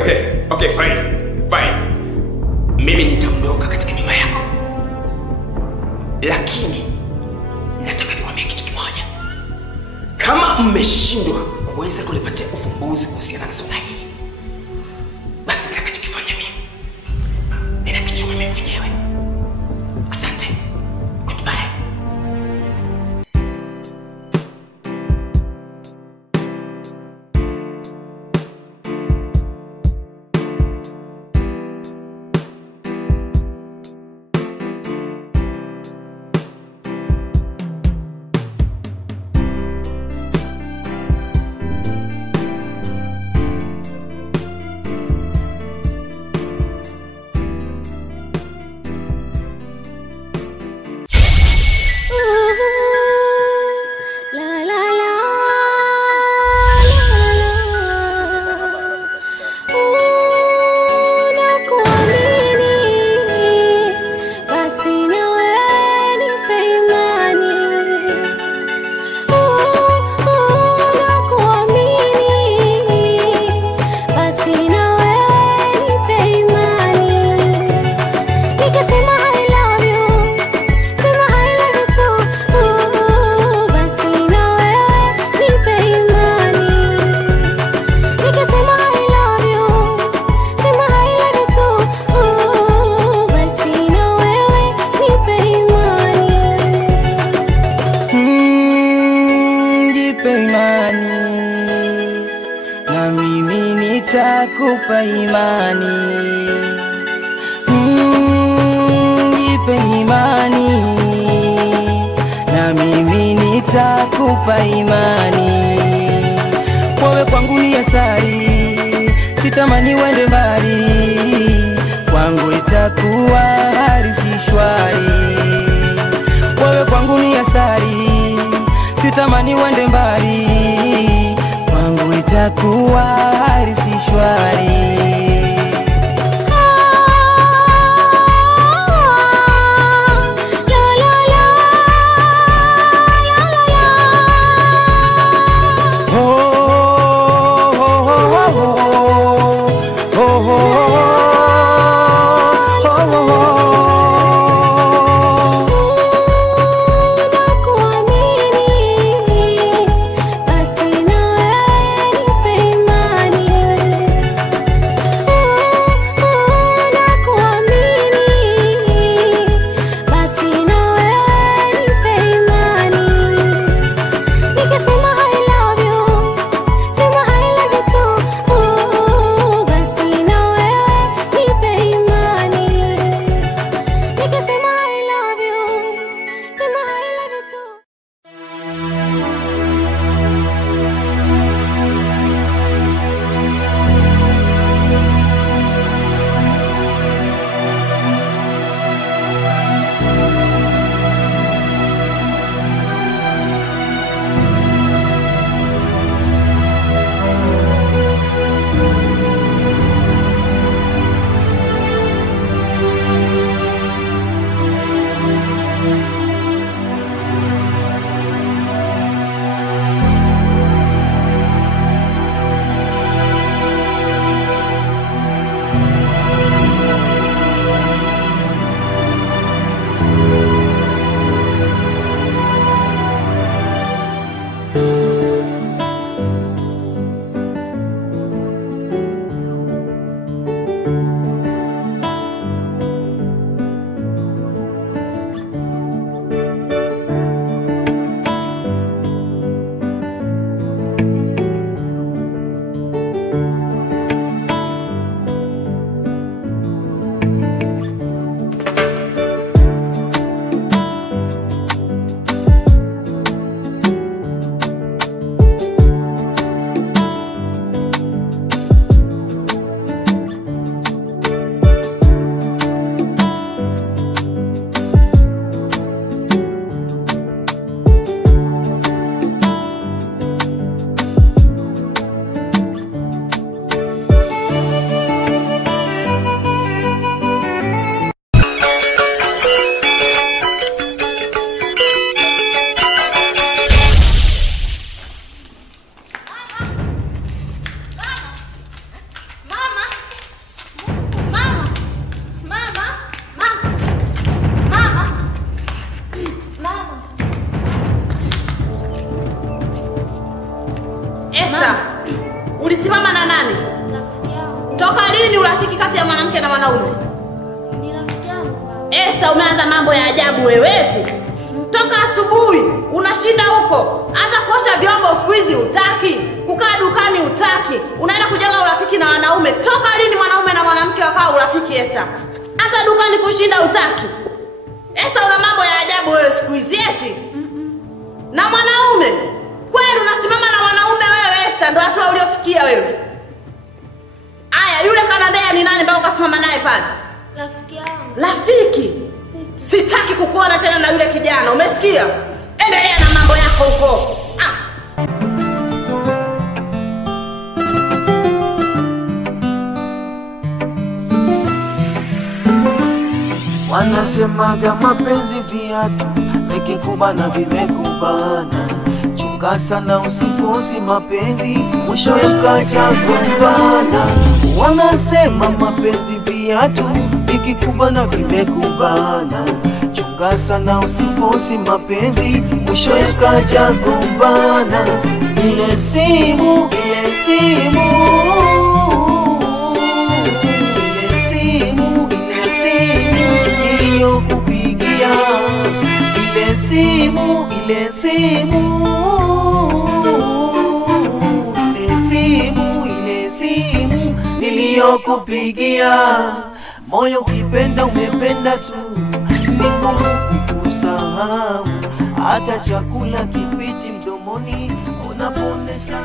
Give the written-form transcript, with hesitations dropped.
Okay, fine. Mimi nitaondoka katika nyumba yako. Lakini nataka nikwambie kitu kimoja. Kama mmeshindwa kuweza kulipatia ufumbuzi kuhusiana na swala hili, basi nitakachokifanya mimi ninakichukua mimi mwenyewe. Asante. Goodbye. Nitakupa imani, nipe imani, na mimi nitakupa imani. Wewe kwangu ni asali, sitamani uende mbali, kwangu itakuwa hali shwari. Wewe kwangu ni asali, sitamani uende mbali, kwangu itakuwa hali shwari. lini urafiki kati ya mwanamke na mwanaume? Ni rafiki yangu. Esther, umeanza mambo ya ajabu wewe eti. Toka asubuhi unashinda huko, hata kuosha vyombo siku hizi hutaki, kukaa dukani hutaki, unaenda kujenga urafiki na wanaume. Toka lini mwanaume na mwanamke wakaa urafiki Esther? Hata dukani kushinda hutaki. Esther, una mambo ya ajabu wewe siku hizi eti. Na mwanaume? Kweli unasimama na mwanaume wewe Esther, ndio hatua uliofikia wewe? Aya, yule kanambea ni nani mpaka ukasimama naye pale? Rafiki yangu. Rafiki? Sitaki kukuona tena na yule kijana, umesikia? Endelea na mambo yako huko. Wanasemaga mapenzi viatu, vikikubana vimekubana. Chunga sana usifosi mapenzi, mwisho yakaja kumbana. Wanasema mapenzi viatu, vikikubana vimekubana. Chunga sana usifosi mapenzi, mwisho yakaja kumbana. Ile simu niliyokupigia, ile simu niliyokupigia. Moyo ukipenda umependa tu, ni ngumu kukusahau. Hata chakula kipiti mdomoni unaponesha